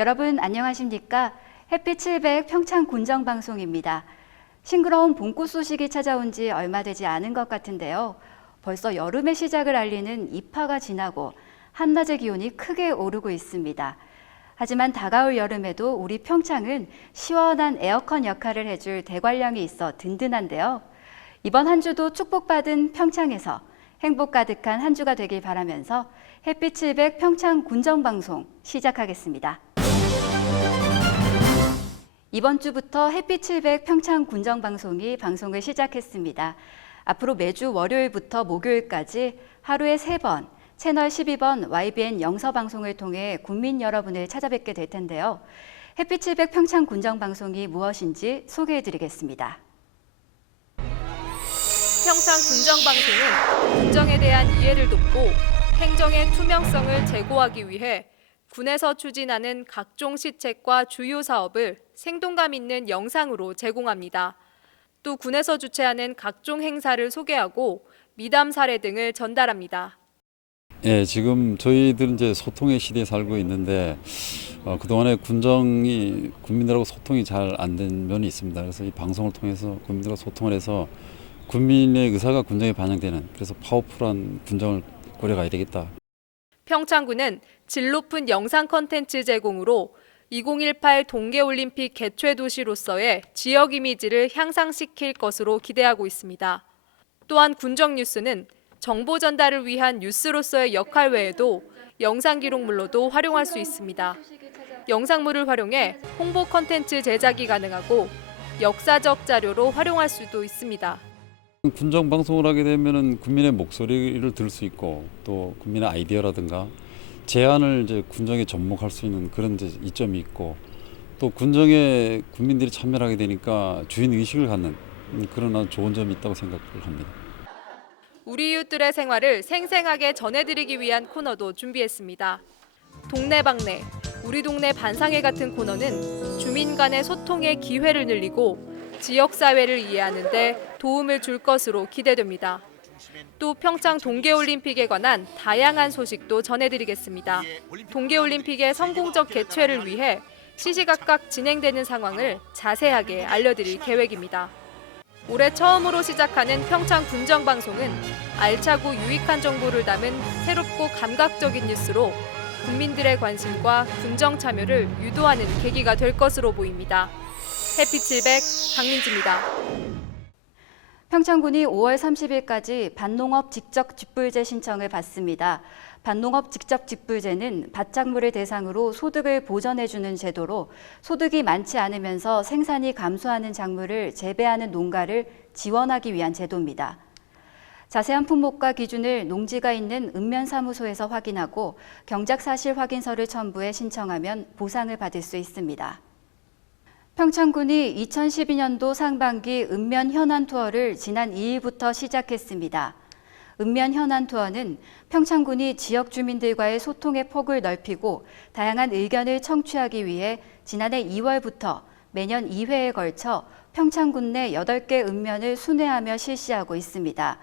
여러분 안녕하십니까? 햇빛 700 평창 군정방송입니다. 싱그러운 봄꽃 소식이 찾아온 지 얼마 되지 않은 것 같은데요. 벌써 여름의 시작을 알리는 입하가 지나고 한낮의 기온이 크게 오르고 있습니다. 하지만 다가올 여름에도 우리 평창은 시원한 에어컨 역할을 해줄 대관령이 있어 든든한데요. 이번 한 주도 축복받은 평창에서 행복 가득한 한 주가 되길 바라면서 햇빛 700 평창 군정방송 시작하겠습니다. 이번 주부터 햇빛 700 평창 군정방송이 방송을 시작했습니다. 앞으로 매주 월요일부터 목요일까지 하루에 3번, 채널 12번 YBN 영서방송을 통해 국민 여러분을 찾아뵙게 될 텐데요. 햇빛 700 평창 군정방송이 무엇인지 소개해드리겠습니다. 평창 군정방송은 군정에 대한 이해를 돕고 행정의 투명성을 제고하기 위해 군에서 추진하는 각종 시책과 주요 사업을 생동감 있는 영상으로 제공합니다. 또 군에서 주최하는 각종 행사를 소개하고 미담 사례 등을 전달합니다. 예, 지금 저희들은 이제 소통의 시대에 살고 있는데 그동안에 군정이 국민들하고 소통이 잘 안 된 면이 있습니다. 그래서 이 방송을 통해서 국민들과 소통을 해서 국민의 의사가 군정에 반영되는, 그래서 파워풀한 군정을 꾸려가야 되겠다. 평창군은 질 높은 영상 콘텐츠 제공으로 2018 동계올림픽 개최 도시로서의 지역 이미지를 향상시킬 것으로 기대하고 있습니다. 또한 군정 뉴스는 정보 전달을 위한 뉴스로서의 역할 외에도 영상 기록물로도 활용할 수 있습니다. 영상물을 활용해 홍보 콘텐츠 제작이 가능하고 역사적 자료로 활용할 수도 있습니다. 군정 방송을 하게 되면은 국민의 목소리를 들을 수 있고, 또 국민의 아이디어라든가 제안을 이제 군정에 접목할 수 있는 그런 이제 이점이 있고, 또 군정에 국민들이 참여를 하게 되니까 주인 의식을 갖는 그런 아주 좋은 점이 있다고 생각을 합니다. 우리 이웃들의 생활을 생생하게 전해드리기 위한 코너도 준비했습니다. 동네방네, 우리 동네 반상회 같은 코너는 주민 간의 소통의 기회를 늘리고 지역사회를 이해하는 데 도움을 줄 것으로 기대됩니다. 또 평창 동계올림픽에 관한 다양한 소식도 전해드리겠습니다. 동계올림픽의 성공적 개최를 위해 시시각각 진행되는 상황을 자세하게 알려드릴 계획입니다. 올해 처음으로 시작하는 평창 군정방송은 알차고 유익한 정보를 담은 새롭고 감각적인 뉴스로 국민들의 관심과 군정 참여를 유도하는 계기가 될 것으로 보입니다. 햇빛 700 강민지입니다. 평창군이 5월 30일까지 밭농업 직접 직불제 신청을 받습니다. 밭농업 직접 직불제는 밭작물을 대상으로 소득을 보전해주는 제도로 소득이 많지 않으면서 생산이 감소하는 작물을 재배하는 농가를 지원하기 위한 제도입니다. 자세한 품목과 기준을 농지가 있는 읍면사무소에서 확인하고 경작사실 확인서를 첨부해 신청하면 보상을 받을 수 있습니다. 평창군이 2012년도 상반기 읍면 현안 투어를 지난 2일부터 시작했습니다. 읍면 현안 투어는 평창군이 지역 주민들과의 소통의 폭을 넓히고 다양한 의견을 청취하기 위해 지난해 2월부터 매년 2회에 걸쳐 평창군 내 8개 읍면을 순회하며 실시하고 있습니다.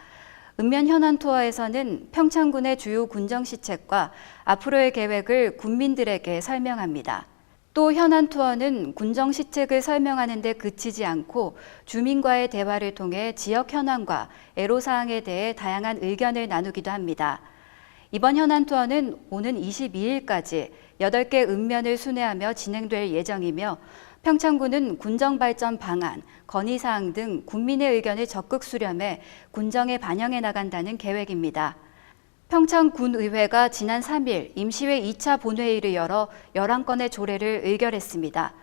읍면 현안 투어에서는 평창군의 주요 군정 시책과 앞으로의 계획을 국민들에게 설명합니다. 또 현안 투어는 군정 시책을 설명하는 데 그치지 않고 주민과의 대화를 통해 지역 현안과 애로사항에 대해 다양한 의견을 나누기도 합니다. 이번 현안 투어는 오는 22일까지 8개 읍면을 순회하며 진행될 예정이며 평창군은 군정 발전 방안, 건의사항 등 국민의 의견을 적극 수렴해 군정에 반영해 나간다는 계획입니다. 평창군의회가 지난 3일 임시회 2차 본회의를 열어 11건의 조례를 의결했습니다.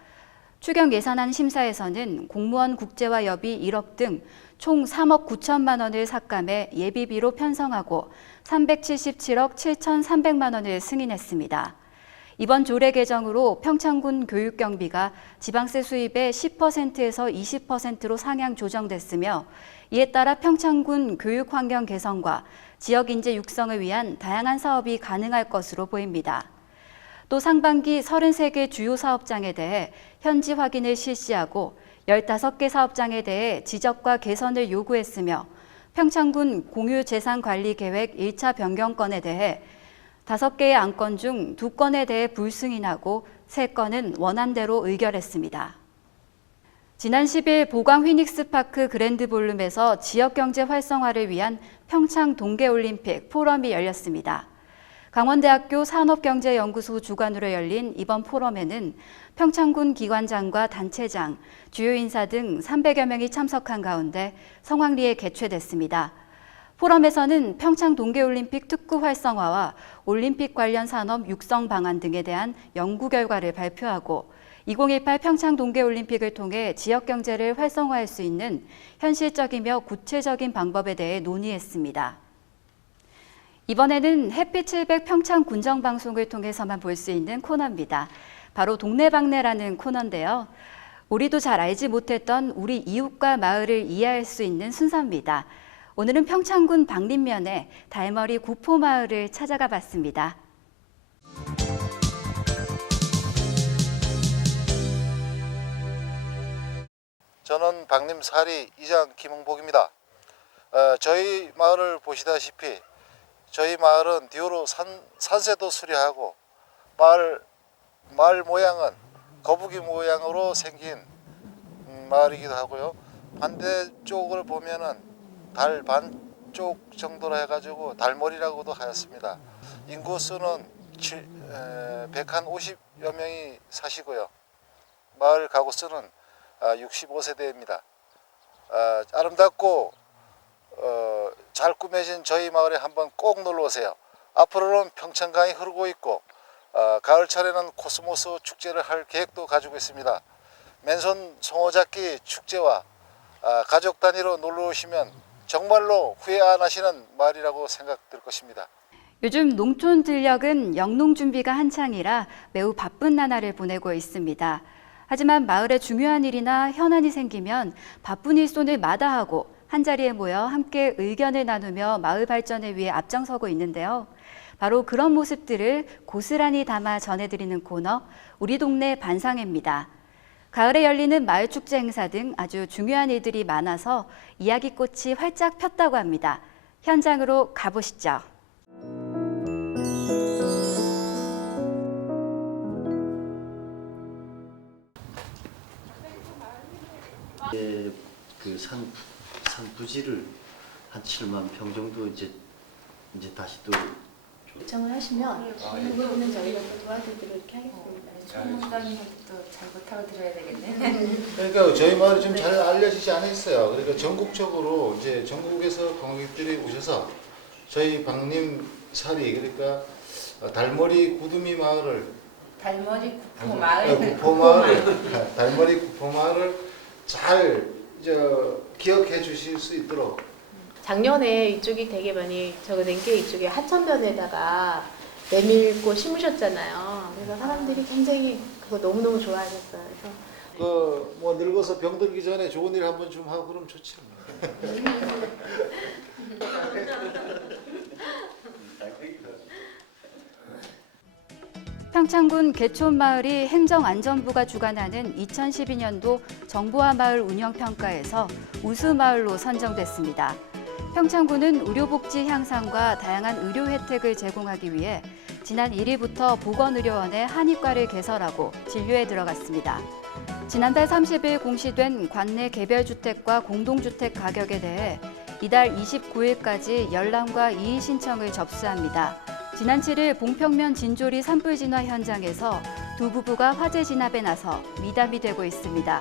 추경 예산안 심사에서는 공무원 국제화협의 1억 등 총 3억 9천만 원을 삭감해 예비비로 편성하고 377억 7,300만 원을 승인했습니다. 이번 조례 개정으로 평창군 교육경비가 지방세 수입의 10%에서 20%로 상향 조정됐으며, 이에 따라 평창군 교육환경 개선과 지역인재 육성을 위한 다양한 사업이 가능할 것으로 보입니다. 또 상반기 33개 주요 사업장에 대해 현지 확인을 실시하고 15개 사업장에 대해 지적과 개선을 요구했으며, 평창군 공유재산관리계획 1차 변경건에 대해 5개의 안건 중 2건에 대해 불승인하고 3건은 원안대로 의결했습니다. 지난 10일 보강 휘닉스파크 그랜드볼룸에서 지역경제 활성화를 위한 평창 동계올림픽 포럼이 열렸습니다. 강원대학교 산업경제연구소 주관으로 열린 이번 포럼에는 평창군 기관장과 단체장, 주요 인사 등 300여 명이 참석한 가운데 성황리에 개최됐습니다. 포럼에서는 평창 동계올림픽 특구 활성화와 올림픽 관련 산업 육성 방안 등에 대한 연구 결과를 발표하고 2018 평창 동계올림픽을 통해 지역 경제를 활성화할 수 있는 현실적이며 구체적인 방법에 대해 논의했습니다. 이번에는 햇빛 700 평창 군정방송을 통해서만 볼 수 있는 코너입니다. 바로 동네방네라는 코너인데요. 우리도 잘 알지 못했던 우리 이웃과 마을을 이해할 수 있는 순서입니다. 오늘은 평창군 박림면의 달머리 구포마을을 찾아가 봤습니다. 저는 박림사리 이장 김홍복입니다. 저희 마을을 보시다시피 저희 마을은 뒤로 산세도 수려하고 마을 모양은 거북이 모양으로 생긴 마을이기도 하고요. 반대쪽을 보면은 달 반쪽 정도로 해가지고 달머리라고도 하였습니다. 인구수는 150여 명이 사시고요. 마을 가구수는 65세대입니다. 아름답고 잘 꾸며진 저희 마을에 한번 꼭 놀러 오세요. 앞으로는 평창강이 흐르고 있고 가을철에는 코스모스 축제를 할 계획도 가지고 있습니다. 맨손 송어잡기 축제와 가족 단위로 놀러 오시면 정말로 후회 안 하시는 마을이라고 생각될 것입니다. 요즘 농촌 들녘은 영농 준비가 한창이라 매우 바쁜 나날을 보내고 있습니다. 하지만 마을에 중요한 일이나 현안이 생기면 바쁜 일손을 마다하고 한자리에 모여 함께 의견을 나누며 마을 발전을 위해 앞장서고 있는데요. 바로 그런 모습들을 고스란히 담아 전해드리는 코너 우리 동네 반상회입니다. 가을에 열리는 마을축제 행사 등 아주 중요한 일들이 많아서 이야기꽃이 활짝 폈다고 합니다. 현장으로 가보시죠. 그 산 부지를 한 7만 평 정도 이제 다시 또 요청을 하시면 그 부분은 저희가 또 도와드리도록 이렇게 하겠습니다. 총무장님한테 또 잘 부탁을 드려야 되겠네. 그러니까 저희 마을이 좀 잘 알려지지 않아 있어요. 그러니까 전국적으로 이제 전국에서 관광객들이 오셔서 저희 박림사리 그러니까 달머리 구두미 마을을 달머리 구포 마을. 구포 마을 달머리 구포 마을을 잘 기억해 주실 수 있도록. 작년에 이쪽이 되게 많이 적어낸 게 이쪽에 하천변에다가 메밀꽃 심으셨잖아요. 그래서 사람들이 굉장히 그거 너무너무 좋아하셨어요. 그래서 뭐 늙어서 병들기 전에 좋은 일 한번 좀 하고 그러면 좋지. 평창군 개촌마을이 행정안전부가 주관하는 2012년도 정보화 마을 운영평가에서 우수마을로 선정됐습니다. 평창군은 의료복지 향상과 다양한 의료 혜택을 제공하기 위해 지난 1일부터 보건의료원의 한의과를 개설하고 진료에 들어갔습니다. 지난달 30일 공시된 관내 개별주택과 공동주택 가격에 대해 이달 29일까지 열람과 이의 신청을 접수합니다. 지난 7일 봉평면 진조리 산불 진화 현장에서 두 부부가 화재 진압에 나서 미담이 되고 있습니다.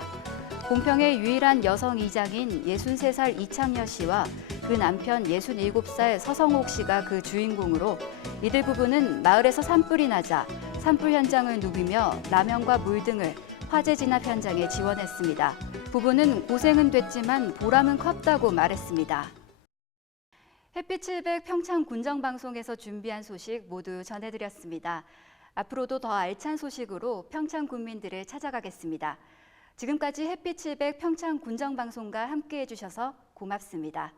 봉평의 유일한 여성 이장인 63살 이창여 씨와 그 남편 67살 서성옥 씨가 그 주인공으로 이들 부부는 마을에서 산불이 나자 산불 현장을 누비며 라면과 물 등을 화재 진압 현장에 지원했습니다. 부부는 고생은 됐지만 보람은 컸다고 말했습니다. 햇빛 700 평창 군정방송에서 준비한 소식 모두 전해드렸습니다. 앞으로도 더 알찬 소식으로 평창 군민들을 찾아가겠습니다. 지금까지 햇빛 700 평창 군정방송과 함께해 주셔서 고맙습니다.